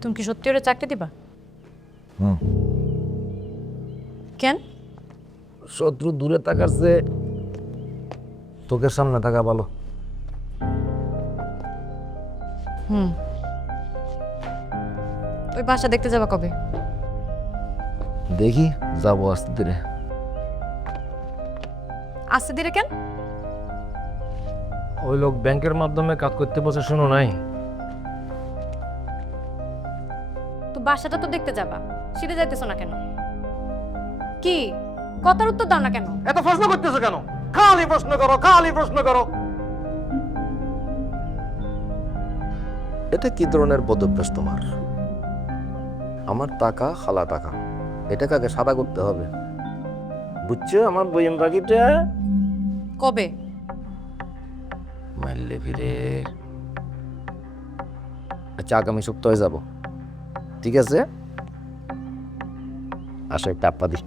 তুমি কি সত্যি ওরে চাকরি দিবা? হুম। কেন? শত্রু দূরে থাকার চেয়ে তোকে সামনে থাকা ভালো। ওই বাসা দেখতে যাবা কবে? দেখি যাবো আস্তে ধীরে। আসতে দিলে কেন? ওই লোক ব্যাংকের মাধ্যমে কাজ করতে বসে, শোনো নাই? তো বাসাটা তো দেখতে যাবা, সেটা যাইতেছো না কেন? কি কথার উত্তর দাও না কেন? এত প্রশ্ন করতেছো কেন? খালি প্রশ্ন করো, খালি প্রশ্ন করো। এটা কি ধরনের বদভ্যাস তোমার? আমার টাকা খালা টাকা, এটাকে আগে সাদা করতে হবে, বুঝছো? আমার বইয়ের পাখিটা কবে? মারলে ফিরে। আচ্ছা, আগামী সপ্তাহে যাব, ঠিক আছে? আসো, একটা আপ্পা দিই।